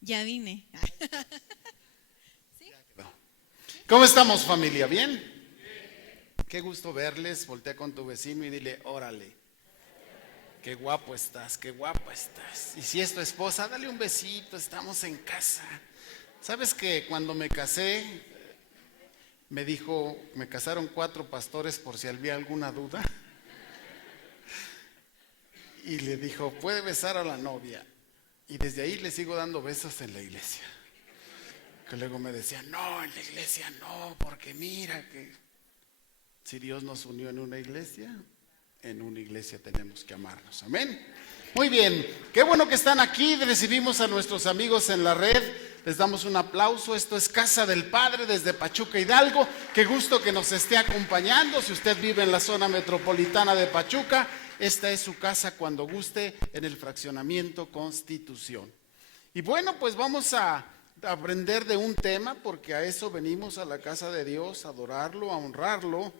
Ya vine. ¿Cómo estamos, familia? ¿Bien? Qué gusto verles. Voltea con tu vecino y dile, órale, qué guapo estás, qué guapa estás. Y si es tu esposa, dale un besito, estamos en casa. ¿Sabes que cuando me casé, me dijo, me casaron 4 pastores por si había alguna duda? Y le dijo, puede besar a la novia. Y desde ahí le sigo dando besos en la iglesia. Que luego me decía, no, en la iglesia no, porque mira que si Dios nos unió en una iglesia tenemos que amarnos. Amén. Muy bien, qué bueno que están aquí. Recibimos a nuestros amigos en la red. Les damos un aplauso. Esto es Casa del Padre desde Pachuca, Hidalgo. Qué gusto que nos esté acompañando. Si usted vive en la zona metropolitana de Pachuca, esta es su casa cuando guste, en el fraccionamiento Constitución. Y bueno, pues vamos a aprender de un tema, porque a eso venimos a la casa de Dios, a adorarlo, a honrarlo,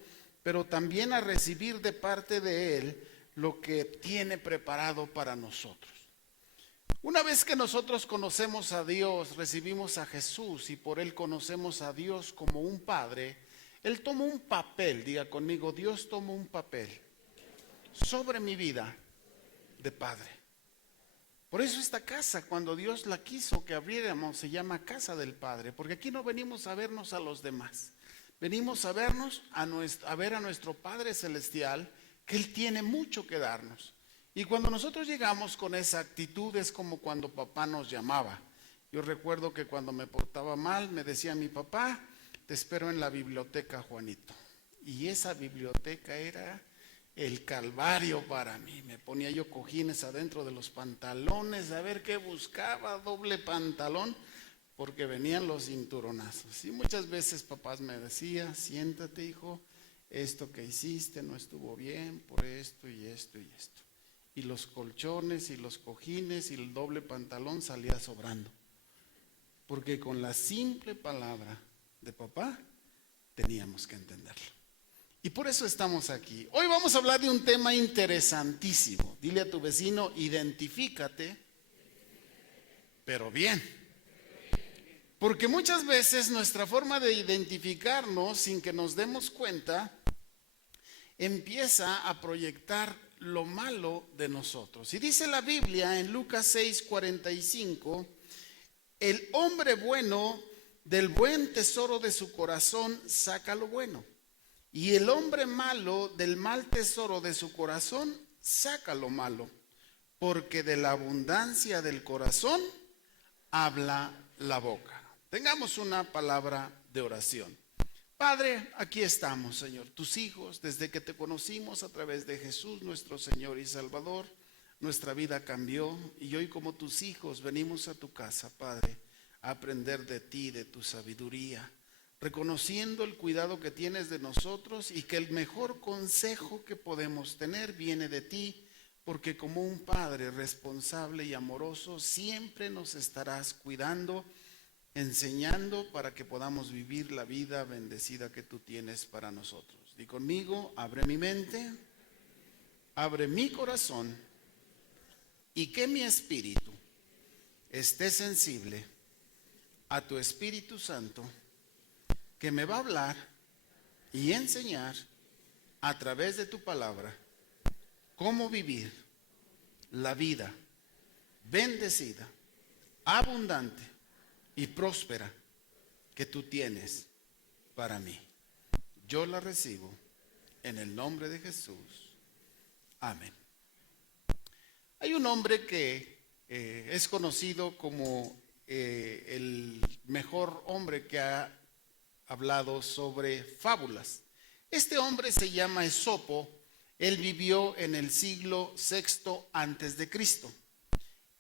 pero también a recibir de parte de Él lo que tiene preparado para nosotros. Una vez que nosotros conocemos a Dios, recibimos a Jesús y por Él conocemos a Dios como un Padre, Él toma un papel, diga conmigo, Dios toma un papel sobre mi vida de Padre. Por eso esta casa, cuando Dios la quiso que abriéramos, se llama Casa del Padre, porque aquí no venimos a vernos a los demás, venimos a vernos, a ver a nuestro Padre Celestial, que Él tiene mucho que darnos. Y cuando nosotros llegamos con esa actitud es como cuando papá nos llamaba. Yo recuerdo que cuando me portaba mal me decía mi papá, te espero en la biblioteca, Juanito. Y esa biblioteca era el calvario para mí. Me ponía yo cojines adentro de los pantalones a ver qué buscaba, doble pantalón, porque venían los cinturonazos. Y muchas veces papás me decían, siéntate hijo, esto que hiciste no estuvo bien por esto y esto y esto. Y los colchones y los cojines y el doble pantalón salía sobrando, porque con la simple palabra de papá teníamos que entenderlo. Y por eso estamos aquí. Hoy vamos a hablar de un tema interesantísimo. Dile a tu vecino, identifícate, pero bien. Porque muchas veces nuestra forma de identificarnos, sin que nos demos cuenta, empieza a proyectar lo malo de nosotros. Y dice la Biblia en Lucas 6:45, el hombre bueno del buen tesoro de su corazón saca lo bueno. Y el hombre malo del mal tesoro de su corazón saca lo malo, porque de la abundancia del corazón habla la boca. Tengamos una palabra de oración. Padre, aquí estamos, Señor, tus hijos, desde que te conocimos a través de Jesús, nuestro Señor y Salvador, nuestra vida cambió y hoy como tus hijos venimos a tu casa, Padre, a aprender de ti, de tu sabiduría, reconociendo el cuidado que tienes de nosotros y que el mejor consejo que podemos tener viene de ti, porque como un Padre responsable y amoroso siempre nos estarás cuidando, enseñando para que podamos vivir la vida bendecida que tú tienes para nosotros. Di conmigo, abre mi mente, abre mi corazón y que mi espíritu esté sensible a tu Espíritu Santo, que me va a hablar y enseñar a través de tu palabra cómo vivir la vida bendecida, abundante y próspera que tú tienes para mí. Yo la recibo en el nombre de Jesús. Amén. Hay un hombre que es conocido como el mejor hombre que ha hablado sobre fábulas. Este hombre se llama Esopo. Él vivió en el siglo VI antes de Cristo.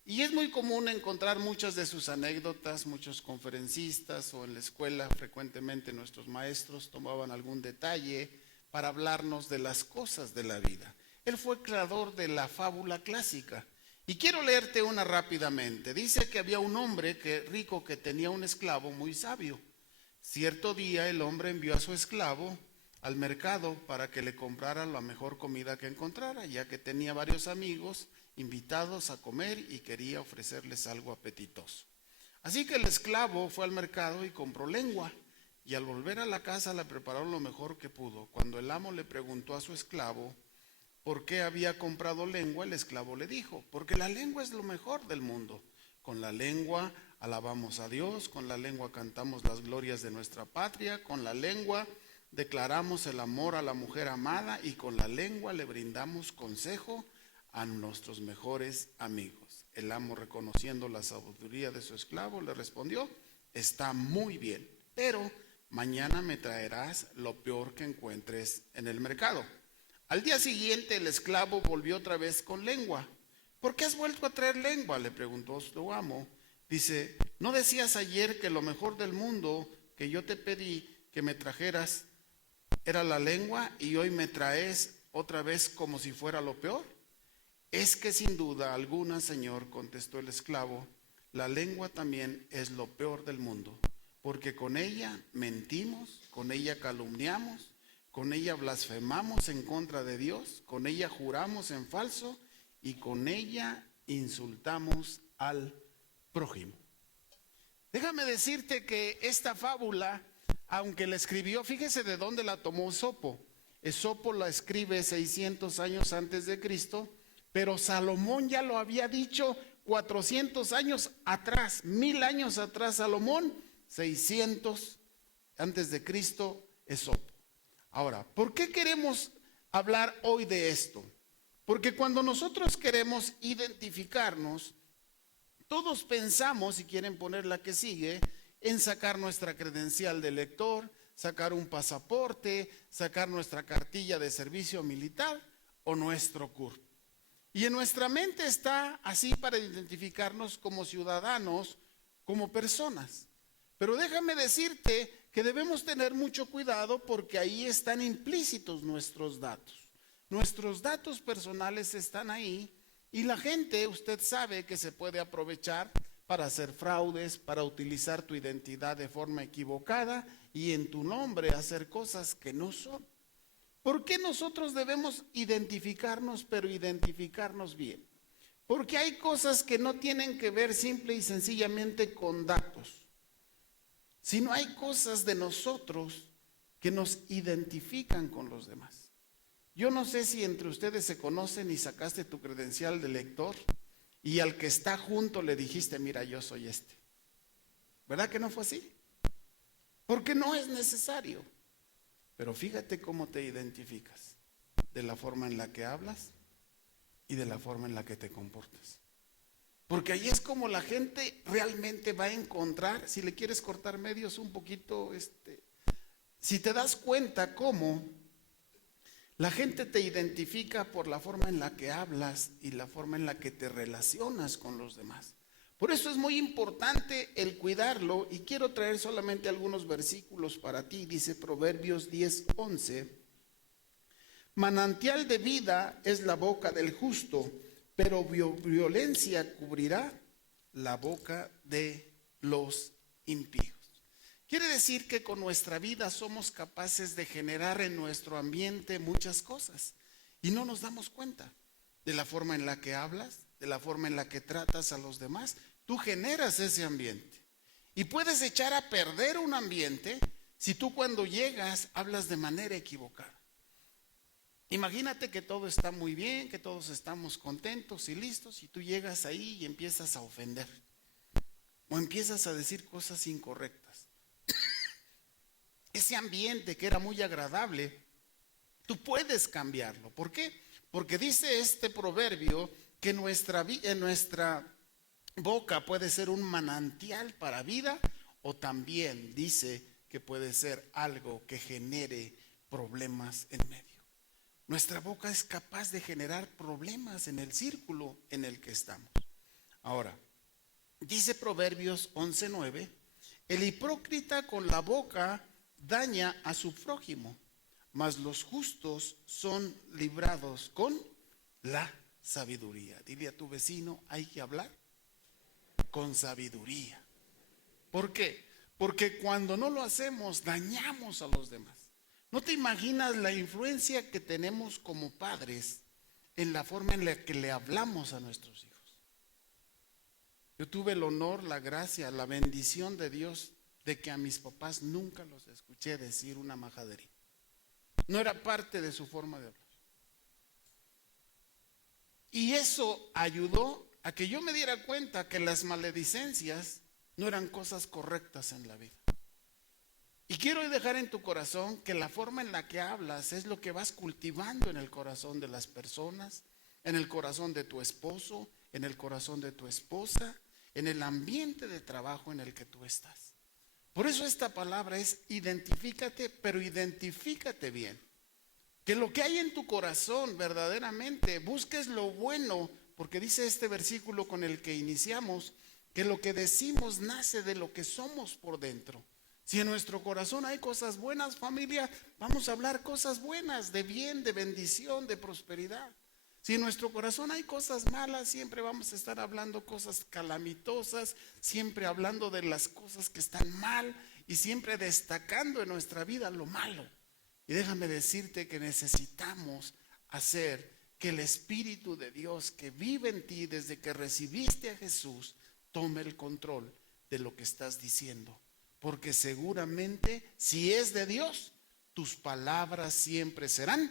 Y es muy común encontrar muchas de sus anécdotas, muchos conferencistas o en la escuela frecuentemente nuestros maestros tomaban algún detalle para hablarnos de las cosas de la vida. Él fue creador de la fábula clásica. Y quiero leerte una rápidamente. Dice que había un hombre rico que tenía un esclavo muy sabio. Cierto día el hombre envió a su esclavo al mercado para que le comprara la mejor comida que encontrara, ya que tenía varios amigos invitados a comer y quería ofrecerles algo apetitoso. Así que el esclavo fue al mercado y compró lengua. Y al volver a la casa la preparó lo mejor que pudo. Cuando el amo le preguntó a su esclavo por qué había comprado lengua, el esclavo le dijo: porque la lengua es lo mejor del mundo. Con la lengua alabamos a Dios, con la lengua cantamos las glorias de nuestra patria, con la lengua declaramos el amor a la mujer amada y con la lengua le brindamos consejo a nuestros mejores amigos. El amo, reconociendo la sabiduría de su esclavo, le respondió: está muy bien, pero mañana me traerás lo peor que encuentres en el mercado. Al día siguiente el esclavo volvió otra vez con lengua. ¿Por qué has vuelto a traer lengua?, le preguntó su amo. Dice: ¿no decías ayer que lo mejor del mundo que yo te pedí que me trajeras era la lengua y hoy me traes otra vez como si fuera lo peor? Es que sin duda alguna, señor, contestó el esclavo, la lengua también es lo peor del mundo, porque con ella mentimos, con ella calumniamos, con ella blasfemamos en contra de Dios, con ella juramos en falso y con ella insultamos al prójimo. Déjame decirte que esta fábula, aunque la escribió, fíjese de dónde la tomó Esopo. Esopo la escribe 600 años antes de Cristo, pero Salomón ya lo había dicho 400 años atrás, 1000 años atrás Salomón, 600 antes de Cristo Esopo. Ahora, ¿por qué queremos hablar hoy de esto? Porque cuando nosotros queremos identificarnos, todos pensamos, si quieren poner la que sigue, en sacar nuestra credencial de lector, sacar un pasaporte, sacar nuestra cartilla de servicio militar o nuestro CURP. Y en nuestra mente está así para identificarnos como ciudadanos, como personas. Pero déjame decirte que debemos tener mucho cuidado porque ahí están implícitos nuestros datos. Nuestros datos personales están ahí y la gente, usted sabe que se puede aprovechar para hacer fraudes, para utilizar tu identidad de forma equivocada y en tu nombre hacer cosas que no son. ¿Por qué nosotros debemos identificarnos, pero identificarnos bien? Porque hay cosas que no tienen que ver simple y sencillamente con datos, sino hay cosas de nosotros que nos identifican con los demás. Yo no sé si entre ustedes se conocen y sacaste tu credencial de lector y al que está junto le dijiste: mira, yo soy este. ¿Verdad que no fue así? Porque no es necesario. Pero fíjate cómo te identificas, de la forma en la que hablas y de la forma en la que te comportas. Porque ahí es como la gente realmente va a encontrar, si le quieres cortar medios un poquito, si te das cuenta cómo la gente te identifica por la forma en la que hablas y la forma en la que te relacionas con los demás. Por eso es muy importante el cuidarlo y quiero traer solamente algunos versículos para ti. Dice Proverbios 10:11, manantial de vida es la boca del justo, pero violencia cubrirá la boca de los impíos. Quiere decir que con nuestra vida somos capaces de generar en nuestro ambiente muchas cosas y no nos damos cuenta de la forma en la que hablas, de la forma en la que tratas a los demás. Tú generas ese ambiente y puedes echar a perder un ambiente si tú cuando llegas hablas de manera equivocada. Imagínate que todo está muy bien, que todos estamos contentos y listos y tú llegas ahí y empiezas a ofender o empiezas a decir cosas incorrectas. Ese ambiente que era muy agradable, tú puedes cambiarlo. ¿Por qué? Porque dice este proverbio que nuestra boca puede ser un manantial para vida o también dice que puede ser algo que genere problemas en medio. Nuestra boca es capaz de generar problemas en el círculo en el que estamos. Ahora, dice Proverbios 11:9, el hipócrita con la boca daña a su prójimo, mas los justos son librados con la sabiduría. Dile a tu vecino, hay que hablar con sabiduría. ¿Por qué? Porque cuando no lo hacemos, dañamos a los demás. ¿No te imaginas la influencia que tenemos como padres en la forma en la que le hablamos a nuestros hijos? Yo tuve el honor, la gracia, la bendición de Dios de que a mis papás nunca los escuché decir una majadería. No era parte de su forma de hablar. Y eso ayudó a que yo me diera cuenta que las maledicencias no eran cosas correctas en la vida. Y quiero dejar en tu corazón que la forma en la que hablas es lo que vas cultivando en el corazón de las personas, en el corazón de tu esposo, en el corazón de tu esposa, en el ambiente de trabajo en el que tú estás. Por eso esta palabra es identifícate, pero identifícate bien. Que lo que hay en tu corazón verdaderamente busques lo bueno, porque dice este versículo con el que iniciamos, que lo que decimos nace de lo que somos por dentro. Si en nuestro corazón hay cosas buenas, familia, vamos a hablar cosas buenas, de bien, de bendición, de prosperidad. Si en nuestro corazón hay cosas malas, siempre vamos a estar hablando cosas calamitosas, siempre hablando de las cosas que están mal y siempre destacando en nuestra vida lo malo. Y déjame decirte que necesitamos hacer que el Espíritu de Dios que vive en ti desde que recibiste a Jesús tome el control de lo que estás diciendo. Porque seguramente si es de Dios, tus palabras siempre serán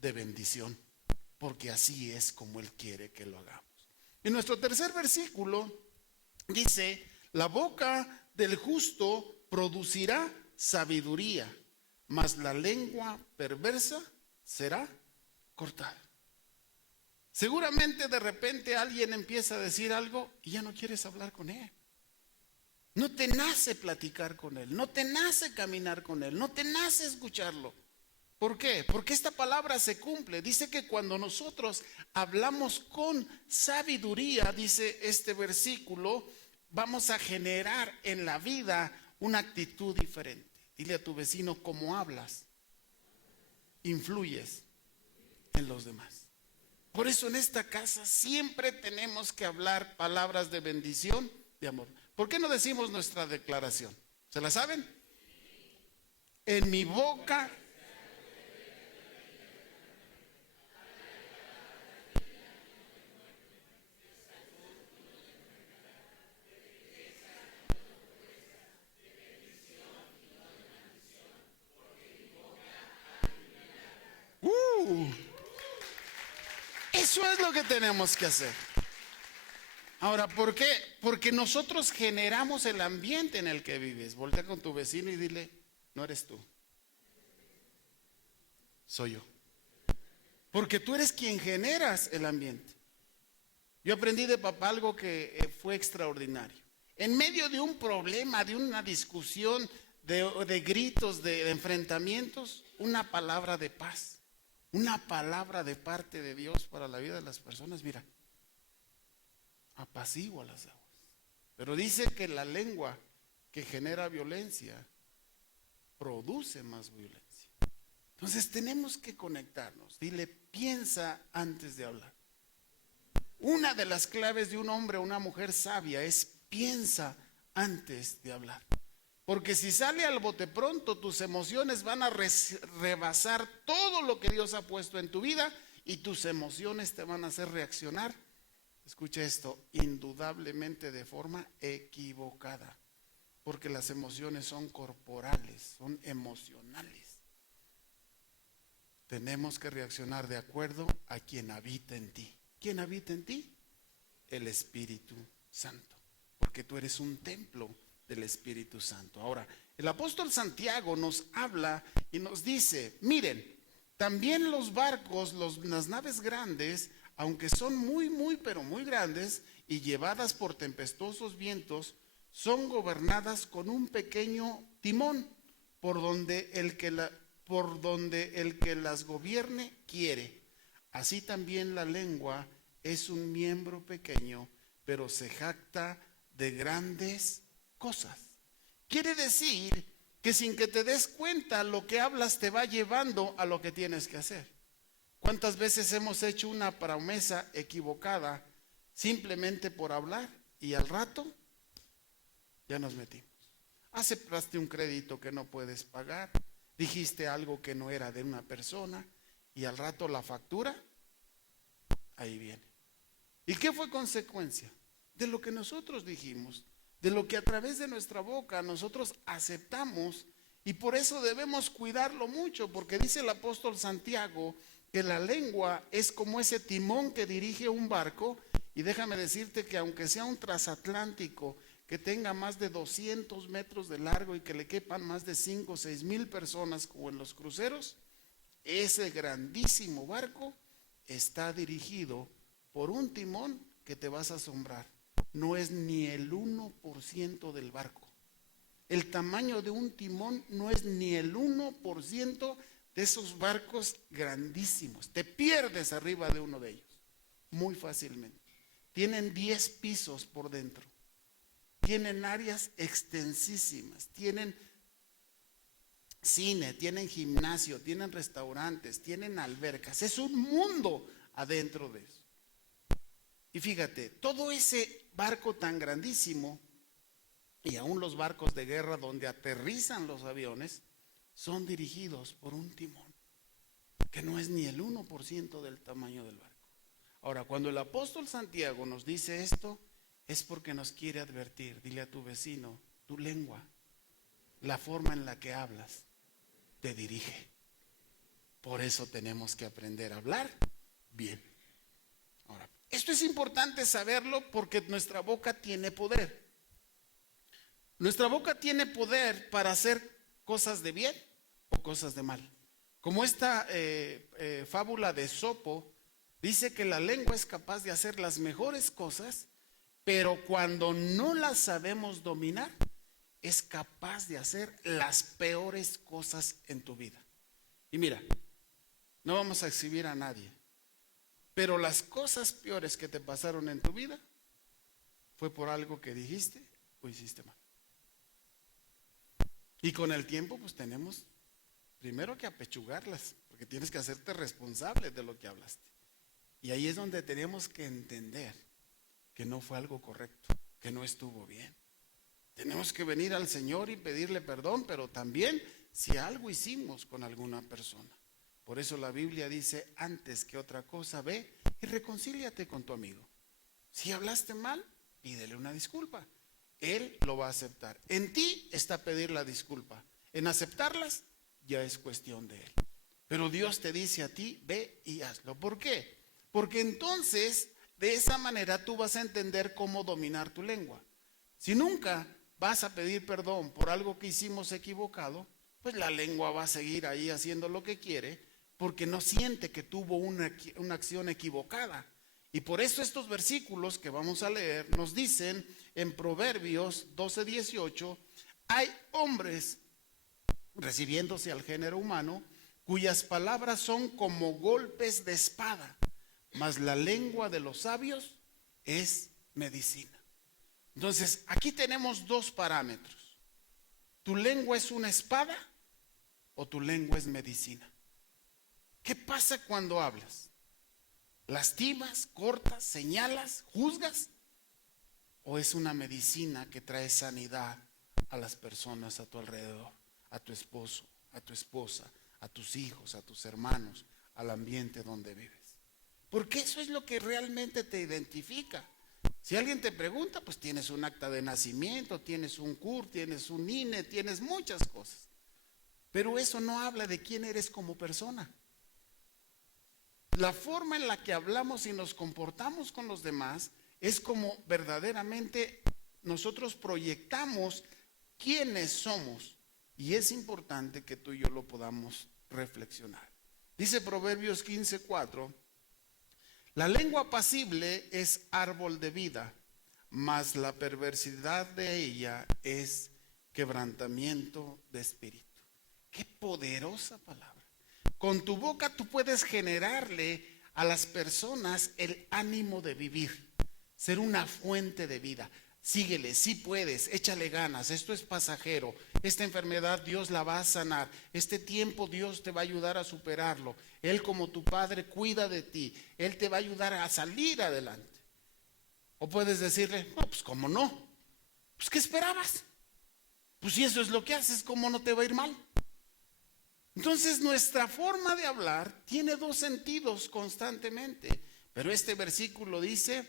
de bendición. Porque así es como Él quiere que lo hagamos. En nuestro tercer versículo dice, la boca del justo producirá sabiduría, mas la lengua perversa será cortada. Seguramente de repente alguien empieza a decir algo y ya no quieres hablar con él. No te nace platicar con él, no te nace caminar con él, no te nace escucharlo. ¿Por qué? Porque esta palabra se cumple. Dice que cuando nosotros hablamos con sabiduría, dice este versículo, vamos a generar en la vida una actitud diferente. Dile a tu vecino, cómo hablas, influyes en los demás. Por eso en esta casa siempre tenemos que hablar palabras de bendición, de amor. ¿Por qué no decimos nuestra declaración? ¿Se la saben? En mi boca eso es lo que tenemos que hacer. Ahora, ¿por qué? Porque nosotros generamos el ambiente en el que vives. Voltea con tu vecino y dile, no eres tú, soy yo. Porque tú eres quien generas el ambiente. Yo aprendí de papá algo que fue extraordinario. En medio de un problema, de una discusión, de gritos, de enfrentamientos, una palabra de paz, una palabra de parte de Dios para la vida de las personas, mira, apacigua las aguas. Pero dice que la lengua que genera violencia produce más violencia. Entonces tenemos que conectarnos. Dile, piensa antes de hablar. Una de las claves de un hombre o una mujer sabia es piensa antes de hablar. Porque si sale al bote pronto, tus emociones van a rebasar todo lo que Dios ha puesto en tu vida y tus emociones te van a hacer reaccionar. Escucha esto, indudablemente de forma equivocada. Porque las emociones son corporales, son emocionales. Tenemos que reaccionar de acuerdo a quien habita en ti. ¿Quién habita en ti? El Espíritu Santo. Porque tú eres un templo del Espíritu Santo. Ahora, el apóstol Santiago nos habla y nos dice, miren, también los barcos, las naves grandes, aunque son pero muy grandes y llevadas por tempestuosos vientos, son gobernadas con un pequeño timón por donde el que las gobierne quiere. Así también la lengua es un miembro pequeño, pero se jacta de grandes cosas. Quiere decir que sin que te des cuenta, lo que hablas te va llevando a lo que tienes que hacer. ¿Cuántas veces hemos hecho una promesa equivocada simplemente por hablar y al rato ya nos metimos? Aceptaste un crédito que no puedes pagar, dijiste algo que no era de una persona y al rato la factura, ahí viene. ¿Y qué fue consecuencia? de lo que nosotros dijimos, de lo que a través de nuestra boca nosotros aceptamos, y por eso debemos cuidarlo mucho, porque dice el apóstol Santiago que la lengua es como ese timón que dirige un barco, y déjame decirte que aunque sea un transatlántico que tenga más de 200 metros de largo y que le quepan más de 5 o 6 mil personas como en los cruceros, ese grandísimo barco está dirigido por un timón que te vas a asombrar. No es ni el 1% del barco. El tamaño de un timón no es ni el 1% de esos barcos grandísimos. Te pierdes arriba de uno de ellos muy fácilmente. Tienen 10 pisos por dentro. Tienen áreas extensísimas. Tienen cine, tienen gimnasio, tienen restaurantes, tienen albercas. Es un mundo adentro de eso. Y fíjate, todo ese barco tan grandísimo, y aún los barcos de guerra donde aterrizan los aviones, son dirigidos por un timón que no es ni el 1% del tamaño del barco. Ahora, cuando el apóstol Santiago nos dice esto, es porque nos quiere advertir. Dile a tu vecino, tu lengua, la forma en la que hablas, te dirige. Por eso tenemos que aprender a hablar bien. Ahora, esto es importante saberlo porque nuestra boca tiene poder. Nuestra boca tiene poder para hacer cosas de bien o cosas de mal. Como esta fábula de Esopo dice que la lengua es capaz de hacer las mejores cosas, pero cuando no las sabemos dominar, es capaz de hacer las peores cosas en tu vida. Y mira, no vamos a exhibir a nadie, pero las cosas peores que te pasaron en tu vida fue por algo que dijiste o hiciste mal. Y con el tiempo pues tenemos primero que apechugarlas, porque tienes que hacerte responsable de lo que hablaste. Y ahí es donde tenemos que entender que no fue algo correcto, que no estuvo bien. Tenemos que venir al Señor y pedirle perdón, pero también si algo hicimos con alguna persona. Por eso la Biblia dice, antes que otra cosa, ve y reconcíliate con tu amigo. Si hablaste mal, pídele una disculpa. Él lo va a aceptar. En ti está pedir la disculpa. En aceptarlas, ya es cuestión de él. Pero Dios te dice a ti, ve y hazlo. ¿Por qué? Porque entonces, de esa manera tú vas a entender cómo dominar tu lengua. Si nunca vas a pedir perdón por algo que hicimos equivocado, pues la lengua va a seguir ahí haciendo lo que quiere, porque no siente que tuvo una acción equivocada. Y por eso estos versículos que vamos a leer nos dicen en Proverbios 12:18, hay hombres, refiriéndose al género humano, cuyas palabras son como golpes de espada, mas la lengua de los sabios es medicina. Entonces, aquí tenemos dos parámetros. ¿Tu lengua es una espada o tu lengua es medicina? ¿Qué pasa cuando hablas? ¿Lastimas, cortas, señalas, juzgas? ¿O es una medicina que trae sanidad a las personas a tu alrededor? A tu esposo, a tu esposa, a tus hijos, a tus hermanos, al ambiente donde vives. Porque eso es lo que realmente te identifica. Si alguien te pregunta, pues tienes un acta de nacimiento, tienes un CUR, tienes un INE, tienes muchas cosas. Pero eso no habla de quién eres como persona. La forma en la que hablamos y nos comportamos con los demás es como verdaderamente nosotros proyectamos quiénes somos. Y es importante que tú y yo lo podamos reflexionar. Dice Proverbios 15:4, la lengua apacible es árbol de vida, mas la perversidad de ella es quebrantamiento de espíritu. Qué poderosa palabra. Con tu boca tú puedes generarle a las personas el ánimo de vivir, ser una fuente de vida. Síguele, sí puedes, échale ganas, esto es pasajero, esta enfermedad Dios la va a sanar, este tiempo Dios te va a ayudar a superarlo, Él como tu Padre cuida de ti, Él te va a ayudar a salir adelante. O puedes decirle, no, pues cómo no, pues ¿qué esperabas? Pues si eso es lo que haces, ¿cómo no te va a ir mal? Entonces nuestra forma de hablar tiene dos sentidos constantemente, pero este versículo dice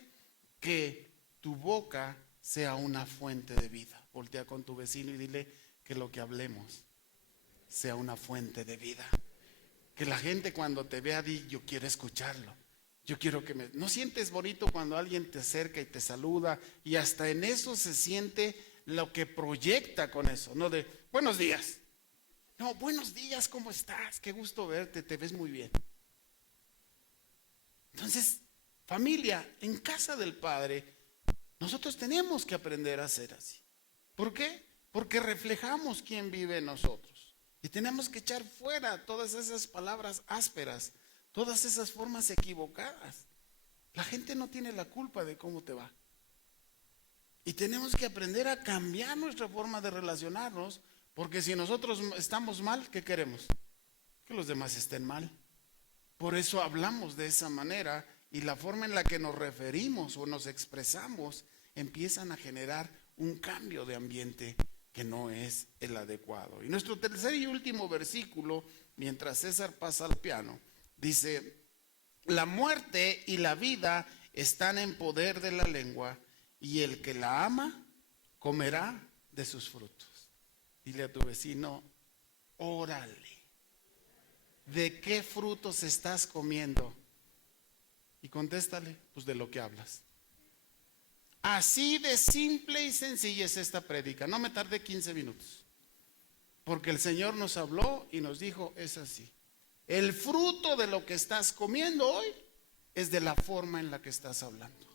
que tu boca sea una fuente de vida. Voltea con tu vecino y dile que lo que hablemos sea una fuente de vida. Que la gente cuando te vea diga, yo quiero escucharlo. Yo quiero que me... ¿No sientes bonito cuando alguien te acerca y te saluda? Y hasta en eso se siente lo que proyecta con eso. No de, buenos días. No, buenos días, ¿cómo estás? Qué gusto verte, te ves muy bien. Entonces, familia, en casa del Padre, nosotros tenemos que aprender a ser así. ¿Por qué? Porque reflejamos quién vive en nosotros. Y tenemos que echar fuera todas esas palabras ásperas, todas esas formas equivocadas. La gente no tiene la culpa de cómo te va. Y tenemos que aprender a cambiar nuestra forma de relacionarnos, porque si nosotros estamos mal, ¿qué queremos? Que los demás estén mal. Por eso hablamos de esa manera, y la forma en la que nos referimos o nos expresamos empiezan a generar un cambio de ambiente que no es el adecuado. Y nuestro tercer y último versículo, mientras César pasa al piano, dice: la muerte y la vida están en poder de la lengua, y el que la ama comerá de sus frutos. Dile a tu vecino, órale, ¿de qué frutos estás comiendo? Y contéstale, pues de lo que hablas. Así de simple y sencilla es esta prédica. No me tardé 15 minutos. Porque el Señor nos habló y nos dijo, es así. El fruto de lo que estás comiendo hoy es de la forma en la que estás hablando.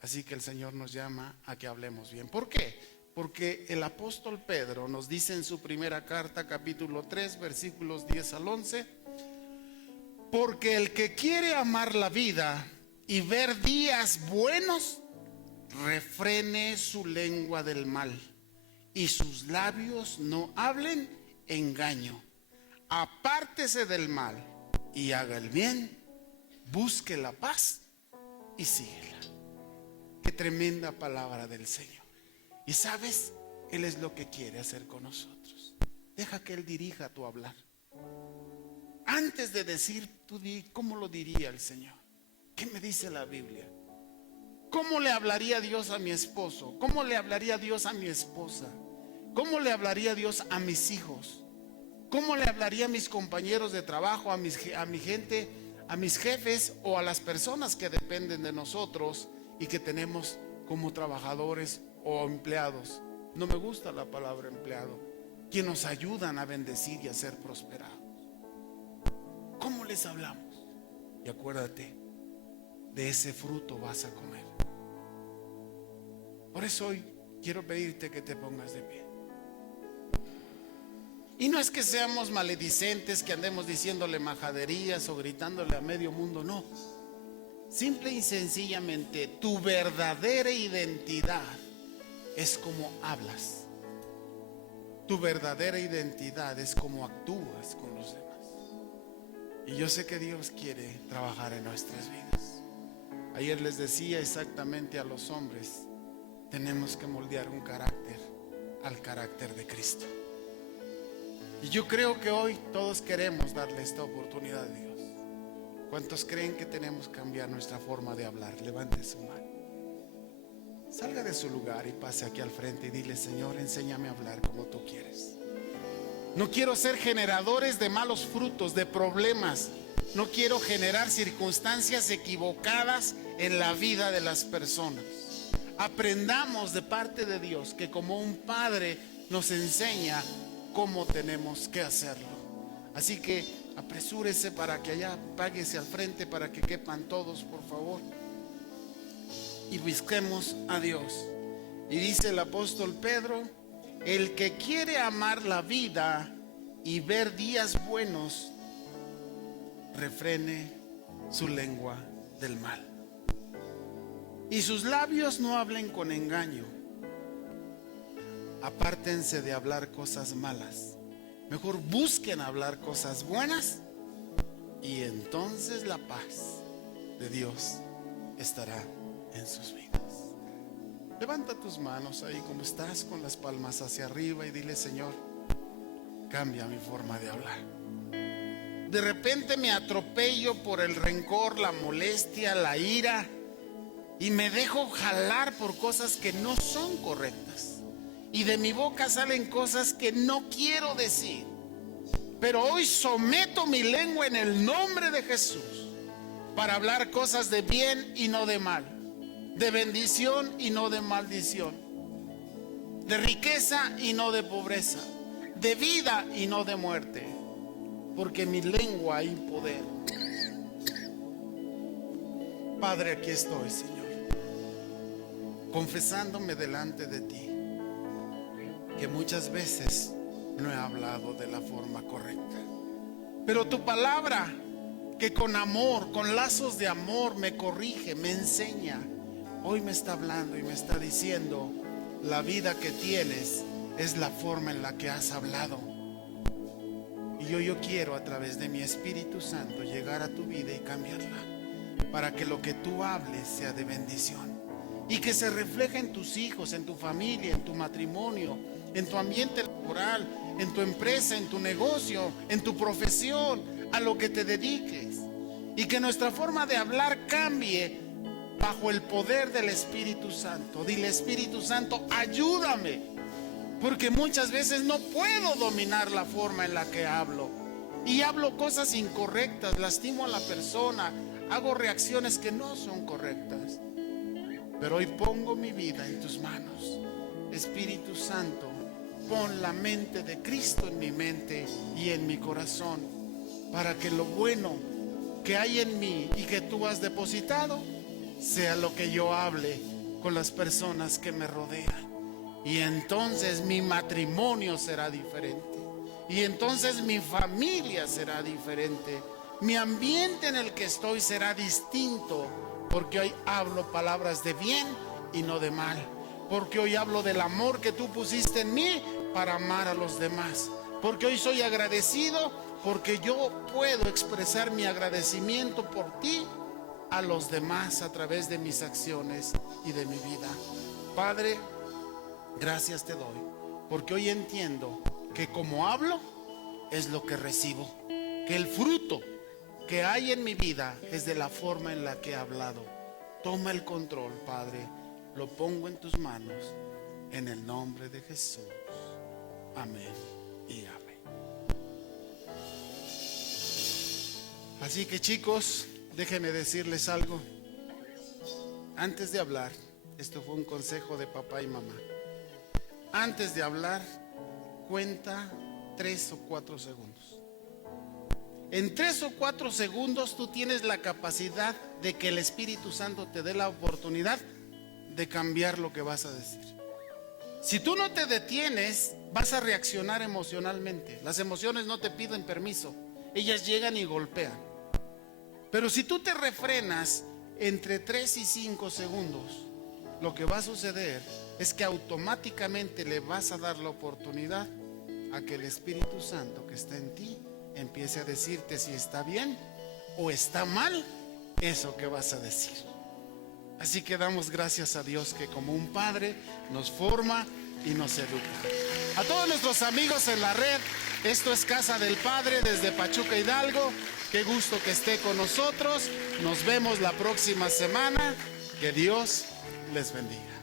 Así que el Señor nos llama a que hablemos bien. ¿Por qué? Porque el apóstol Pedro nos dice en su primera carta, capítulo 3, versículos 10 al 11, porque el que quiere amar la vida y ver días buenos, refrene su lengua del mal y sus labios no hablen engaño. Apártese del mal y haga el bien, busque la paz y síguela. Qué tremenda palabra del Señor. Y sabes, Él es lo que quiere hacer con nosotros. Deja que Él dirija tu hablar. Antes de decir, tú di, ¿cómo lo diría el Señor? ¿Qué me dice la Biblia? ¿Cómo le hablaría Dios a mi esposo? ¿Cómo le hablaría Dios a mi esposa? ¿Cómo le hablaría Dios a mis hijos? ¿Cómo le hablaría a mis compañeros de trabajo, a mi gente, a mis jefes o a las personas que dependen de nosotros y que tenemos como trabajadores o empleados? No me gusta la palabra empleado. Que nos ayudan a bendecir y a ser prosperados. ¿Cómo les hablamos? Y acuérdate, de ese fruto vas a comer. Por eso hoy quiero pedirte que te pongas de pie. Y no es que seamos maledicentes, que andemos diciéndole majaderías o gritándole a medio mundo, no. Simple y sencillamente, tu verdadera identidad es como hablas. Tu verdadera identidad es como actúas con los demás. Y yo sé que Dios quiere trabajar en nuestras vidas. Ayer les decía exactamente a los hombres, tenemos que moldear un carácter al carácter de Cristo. Y yo creo que hoy todos queremos darle esta oportunidad a Dios. ¿Cuántos creen que tenemos que cambiar nuestra forma de hablar? Levante su mano. Salga de su lugar y pase aquí al frente y dile, Señor, enséñame a hablar como tú quieres. No quiero ser generadores de malos frutos, de problemas. No quiero generar circunstancias equivocadas en la vida de las personas. Aprendamos de parte de Dios que como un padre nos enseña cómo tenemos que hacerlo. Así que apresúrese para que allá, páguese al frente para que quepan todos, por favor. Y busquemos a Dios. Y dice el apóstol Pedro, el que quiere amar la vida y ver días buenos, refrene su lengua del mal. Y sus labios no hablen con engaño. Apártense de hablar cosas malas. Mejor busquen hablar cosas buenas y entonces la paz de Dios estará en sus vidas. Levanta tus manos ahí como estás, con las palmas hacia arriba, y dile, Señor, cambia mi forma de hablar. De repente me atropello por el rencor, la molestia, la ira, y me dejo jalar por cosas que no son correctas. Y de mi boca salen cosas que no quiero decir. Pero hoy someto mi lengua en el nombre de Jesús para hablar cosas de bien y no de mal, de bendición y no de maldición, de riqueza y no de pobreza, de vida y no de muerte, porque en mi lengua hay poder. Padre, aquí estoy, Señor, confesándome delante de ti que muchas veces no he hablado de la forma correcta, pero tu palabra, que con amor, con lazos de amor me corrige, me enseña, hoy me está hablando y me está diciendo: la vida que tienes es la forma en la que has hablado. Y yo quiero, a través de mi Espíritu Santo, llegar a tu vida y cambiarla, para que lo que tú hables sea de bendición y que se refleje en tus hijos, en tu familia, en tu matrimonio, en tu ambiente laboral, en tu empresa, en tu negocio, en tu profesión, a lo que te dediques, y que nuestra forma de hablar cambie bajo el poder del Espíritu Santo. Dile: Espíritu Santo, ayúdame, porque muchas veces no puedo dominar la forma en la que hablo, y hablo cosas incorrectas, lastimo a la persona, hago reacciones que no son correctas. Pero hoy pongo mi vida en tus manos. Espíritu Santo, pon la mente de Cristo en mi mente y en mi corazón, para que lo bueno que hay en mí y que tú has depositado sea lo que yo hable con las personas que me rodean. Y entonces mi matrimonio será diferente, y entonces mi familia será diferente, mi ambiente en el que estoy será distinto, porque hoy hablo palabras de bien y no de mal, porque hoy hablo del amor que tú pusiste en mí para amar a los demás, porque hoy soy agradecido, porque yo puedo expresar mi agradecimiento por ti a los demás a través de mis acciones y de mi vida. Padre, gracias te doy, porque hoy entiendo que como hablo es lo que recibo, que el fruto que hay en mi vida es de la forma en la que he hablado. Toma el control, Padre, lo pongo en tus manos, en el nombre de Jesús. Amén y amén. Así que, chicos, déjenme decirles algo. Antes de hablar, esto fue un consejo de papá y mamá. Antes de hablar, cuenta 3 o 4 segundos. En 3 o 4 segundos tú tienes la capacidad de que el Espíritu Santo te dé la oportunidad de cambiar lo que vas a decir. Si tú no te detienes, vas a reaccionar emocionalmente. Las emociones no te piden permiso, ellas llegan y golpean. Pero si tú te refrenas entre 3 y 5 segundos, lo que va a suceder es que automáticamente le vas a dar la oportunidad a que el Espíritu Santo que está en ti empiece a decirte si está bien o está mal eso que vas a decir. Así que damos gracias a Dios que como un padre nos forma y nos educa. A todos nuestros amigos en la red, esto es Casa del Padre desde Pachuca, Hidalgo. Qué gusto que esté con nosotros. Nos vemos la próxima semana. Que Dios les bendiga.